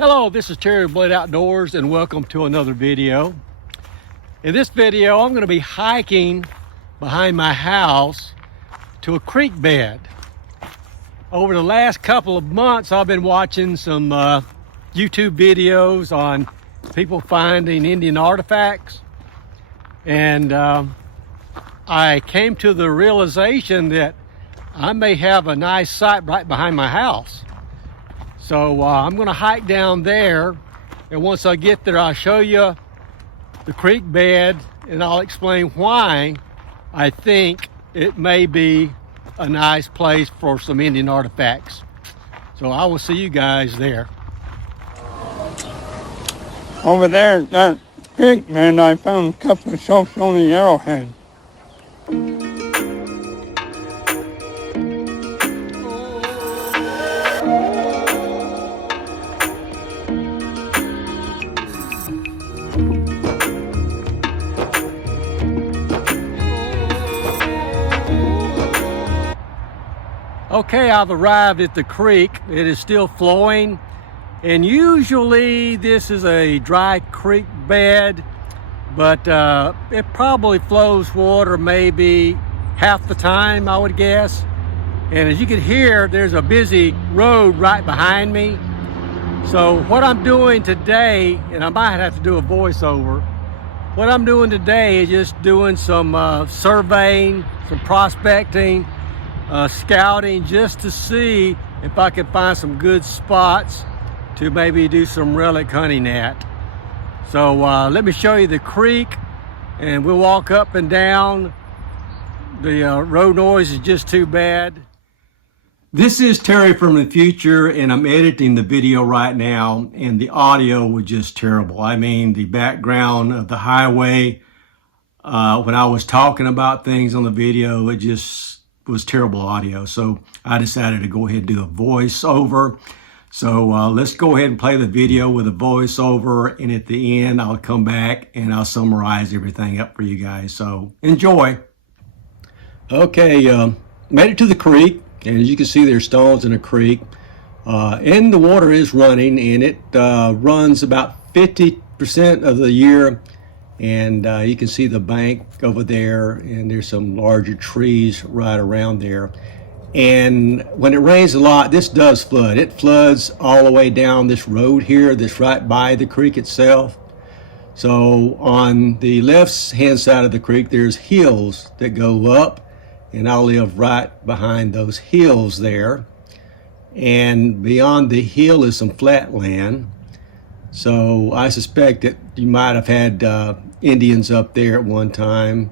Hello, this is Terry of Let Outdoors and welcome to another video. In this video, I'm going to be hiking behind my house to a creek bed. Over the last couple of months, I've been watching some YouTube videos on people finding Indian artifacts. And I came to the realization that I may have a nice site right behind my house. So I'm going to hike down there, and once I get there, I'll show you the creek bed, and I'll explain why I think it may be a nice place for some Indian artifacts. So I will see you guys there. Over there at that creek bed, I found a couple of soaps on the arrowhead. Okay, I've arrived at the creek. It is still flowing, and usually this is a dry creek bed, but it probably flows water maybe half the time, I would guess. And as you can hear, there's a busy road right behind me. So what I'm doing today, and I might have to do a voiceover, what I'm doing today is just doing some surveying, some prospecting, scouting, just to see if I can find some good spots to maybe do some relic hunting at. So let me show you the creek, and we'll walk up and down. The road noise is just too bad. This is Terry from the future, and I'm editing the video right now, and the audio was just terrible. I mean, the background of the highway, when I was talking about things on the video, it just was terrible audio. So I decided to go ahead and do a voiceover. So let's go ahead and play the video with a voiceover, and at the end I'll come back and I'll summarize everything up for you guys. So enjoy. Okay, made it to the creek, and as you can see, there's stones in the creek, and the water is running, and it runs about 50% of the year. And you can see the bank over there, and there's some larger trees right around there. And when it rains a lot, this does flood. It floods all the way down this road here that's right by the creek itself. So on the left hand side of the creek, there's hills that go up, and I live right behind those hills there. And beyond the hill is some flat land. So I suspect that you might have had Indians up there at one time.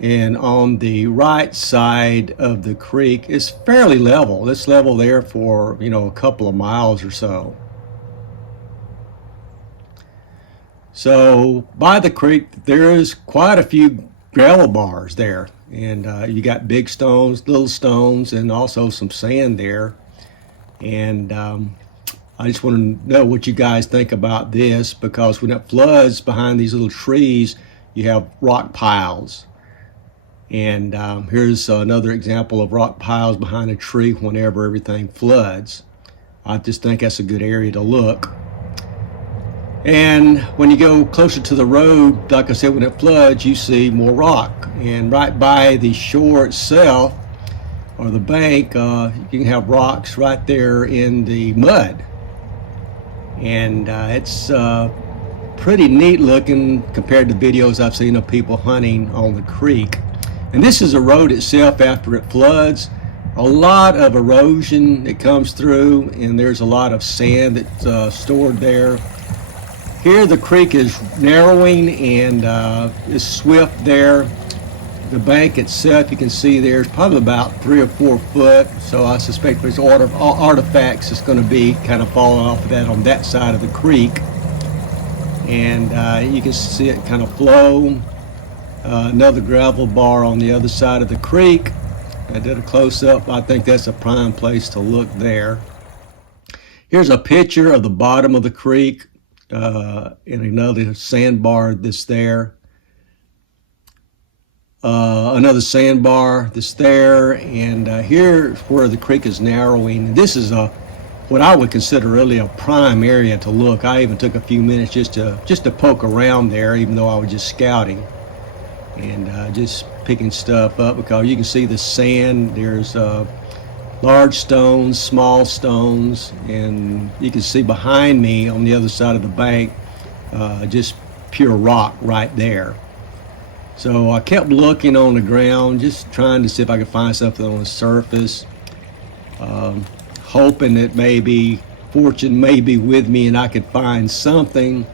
And on the right side of the creek, it's fairly level. It's level there for, a couple of miles or so. So by the creek, there is quite a few gravel bars there. And you got big stones, little stones, and also some sand there. And I just want to know what you guys think about this, because when it floods behind these little trees, you have rock piles. And here's another example of rock piles behind a tree whenever everything floods. I just think that's a good area to look. And when you go closer to the road, like I said, when it floods, you see more rock. And right by the shore itself, or the bank, you can have rocks right there in the mud. And it's pretty neat looking compared to videos I've seen of people hunting on the creek. And this is a road itself after it floods. A lot of erosion that comes through, and there's a lot of sand that's stored there. Here the creek is narrowing and is swift there. The bank itself, you can see there's probably about 3 or 4 foot. So I suspect there's artifacts that's going to be kind of falling off of that on that side of the creek. And you can see it kind of flow. Another gravel bar on the other side of the creek. I did a close-up. I think that's a prime place to look there. Here's a picture of the bottom of the creek and another sandbar that's there. Another sandbar that's there, and here's where the creek is narrowing. This is a what I would consider really a prime area to look. I even took a few minutes just to poke around there, even though I was just scouting and just picking stuff up, because you can see the sand. There's large stones, small stones, and you can see behind me on the other side of the bank just pure rock right there. So I kept looking on the ground, just trying to see if I could find something on the surface, hoping that maybe fortune may be with me and I could find something.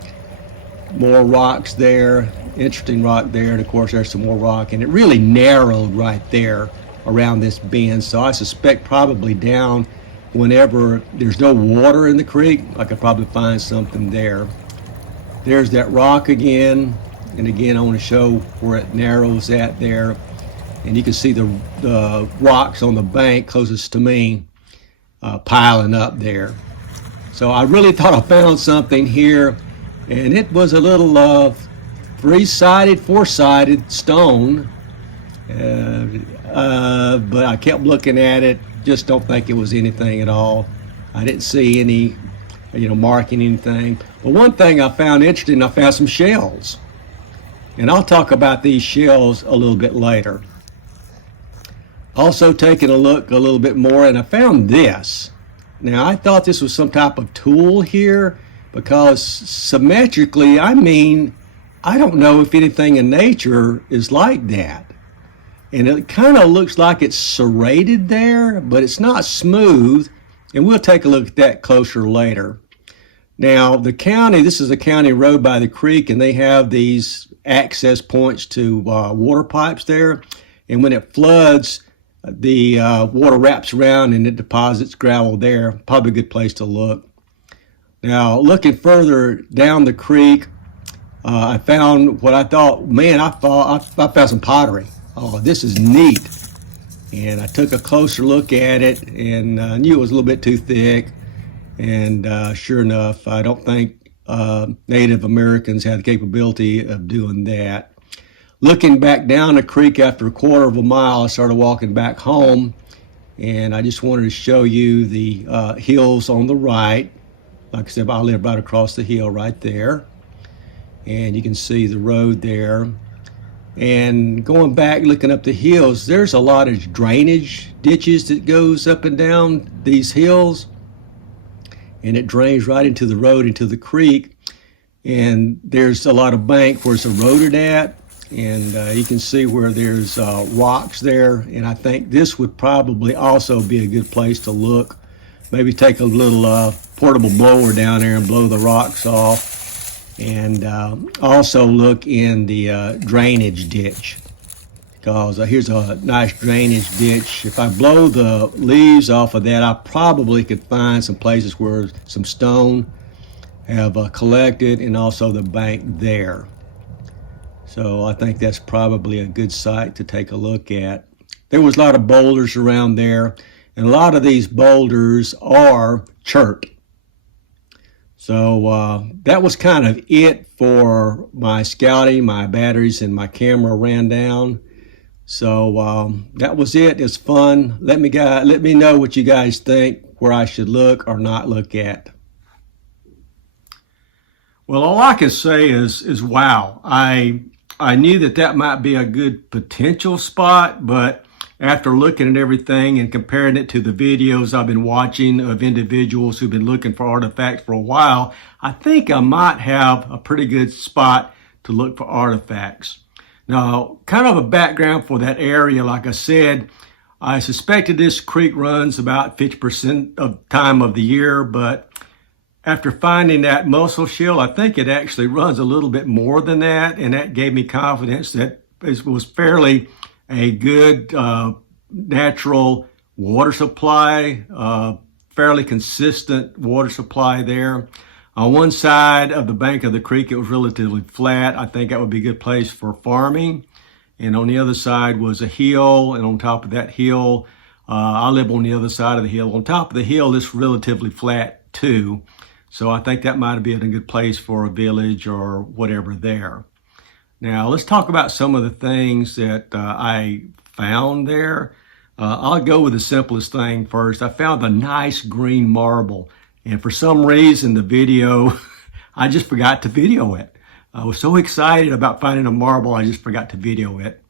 More rocks there, interesting rock there, and of course there's some more rock, and it really narrowed right there around this bend. So I suspect probably down, whenever there's no water in the creek, I could probably find something there. There's that rock again, and again I want to show where it narrows at there, and you can see the rocks on the bank closest to me piling up there. So I really thought I found something here, and it was a little three-sided, four-sided stone, but I kept looking at it, just don't think it was anything at all. I didn't see any, marking anything. But one thing I found interesting, I found some shells. And I'll talk about these shells a little bit later. Also taking a look a little bit more, and I found this. Now I thought this was some type of tool here, because symmetrically, I don't know if anything in nature is like that. And it kind of looks like it's serrated there, but it's not smooth. And we'll take a look at that closer later. Now, this is a county road by the creek, and they have these access points to water pipes there. And when it floods, the water wraps around and it deposits gravel there. Probably a good place to look. Now, looking further down the creek, I found what I thought, I found some pottery. Oh, this is neat. And I took a closer look at it, and knew it was a little bit too thick. And sure enough, I don't think Native Americans had the capability of doing that. Looking back down the creek after a quarter of a mile, I started walking back home, and I just wanted to show you the hills on the right. Like I said, I live right across the hill right there, and you can see the road there. And going back, looking up the hills, there's a lot of drainage ditches that goes up and down these hills, and it drains right into the road, into the creek. And there's a lot of bank where it's eroded at, and you can see where there's rocks there. And I think this would probably also be a good place to look. Maybe take a little portable blower down there and blow the rocks off. And also look in the drainage ditch, because here's a nice drainage ditch. If I blow the leaves off of that, I probably could find some places where some stone have collected, and also the bank there. So I think that's probably a good site to take a look at. There was a lot of boulders around there, and a lot of these boulders are chert. So that was kind of it for my scouting. My batteries and my camera ran down. So that was it. It's fun. Let me know what you guys think, where I should look or not look at. Well, all I can say is wow. I knew that might be a good potential spot, but after looking at everything and comparing it to the videos I've been watching of individuals who've been looking for artifacts for a while, I think I might have a pretty good spot to look for artifacts. Now, kind of a background for that area, like I said, I suspected this creek runs about 50% of the time of the year, but after finding that mussel shell, I think it actually runs a little bit more than that, and that gave me confidence that it was fairly a good natural water supply, fairly consistent water supply there. On one side of the bank of the creek, it was relatively flat. I think that would be a good place for farming. And on the other side was a hill, and on top of that hill, I live on the other side of the hill. On top of the hill, it's relatively flat too. So I think that might be a good place for a village or whatever there. Now, let's talk about some of the things that I found there. I'll go with the simplest thing first. I found a nice green marble, and for some reason the video, I just forgot to video it. I was so excited about finding a marble, I just forgot to video it.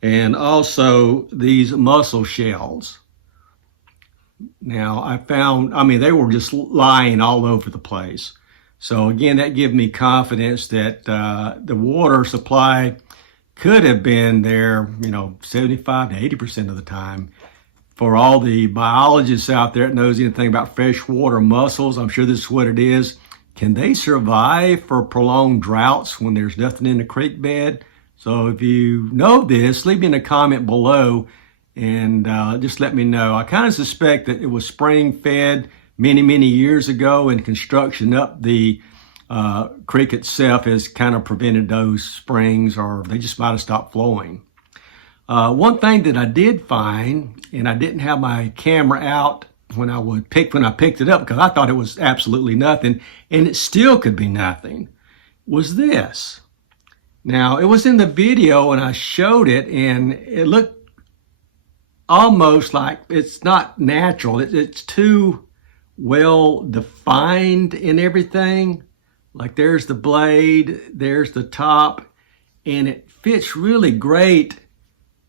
And also these mussel shells. Now I found, they were just lying all over the place. So again, that gives me confidence that the water supply could have been there, 75 to 80% of the time. For all the biologists out there that knows anything about freshwater mussels, I'm sure this is what it is. Can they survive for prolonged droughts when there's nothing in the creek bed? So if you know this, leave me in a comment below and just let me know. I kind of suspect that it was spring fed many, many years ago, and construction up the creek itself has kind of prevented those springs, or they just might have stopped flowing. One thing that I did find, and I didn't have my camera out when I picked it up because I thought it was absolutely nothing, and it still could be nothing, was this. Now, it was in the video and I showed it, and it looked almost like it's not natural. It's too well defined in everything. Like there's the blade, there's the top, and it fits really great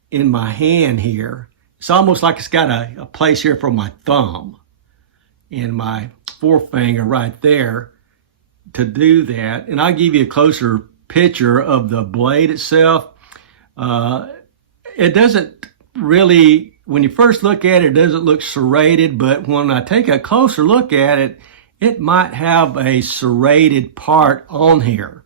in my hand here. It's almost like it's got a place here for my thumb and my forefinger right there to do that. And I'll give you a closer picture of the blade itself. It doesn't really, when you first look at it, it doesn't look serrated, but when I take a closer look at it, it might have a serrated part on here.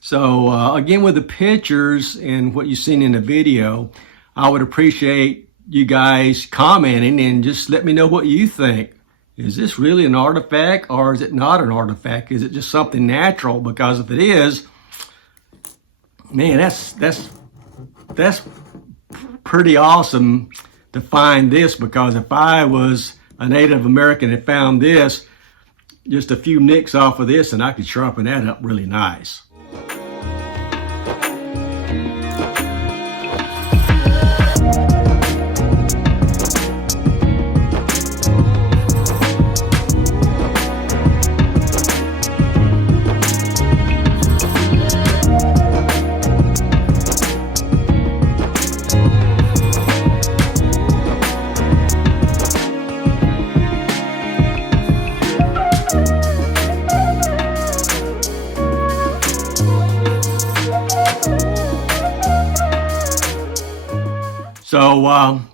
So again, with the pictures and what you've seen in the video, I would appreciate you guys commenting and just let me know what you think. Is this really an artifact, or is it not an artifact? Is it just something natural? Because if it is, man, that's pretty awesome to find this, because if I was a Native American and found this, just a few nicks off of this and I could sharpen that up really nice. So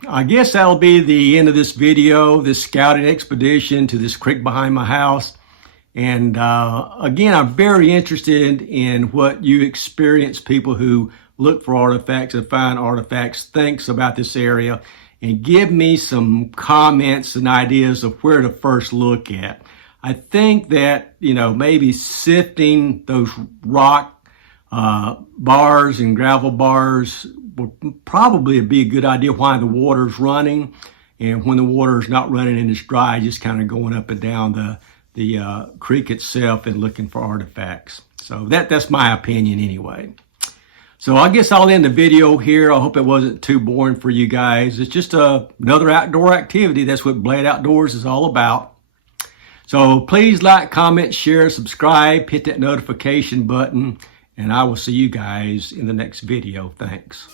I guess that'll be the end of this video, this scouting expedition to this creek behind my house. And again, I'm very interested in what you experience, people who look for artifacts and find artifacts, thinks about this area, and give me some comments and ideas of where to first look at. I think that, maybe sifting those rock bars and gravel bars would probably be a good idea while the water's running, and when the water's not running and it's dry, just kind of going up and down the creek itself and looking for artifacts. So that's my opinion anyway. So I guess I'll end the video here. I hope it wasn't too boring for you guys. It's just another outdoor activity. That's what Blade Outdoors is all about. So please like, comment, share, subscribe, hit that notification button, and I will see you guys in the next video. Thanks.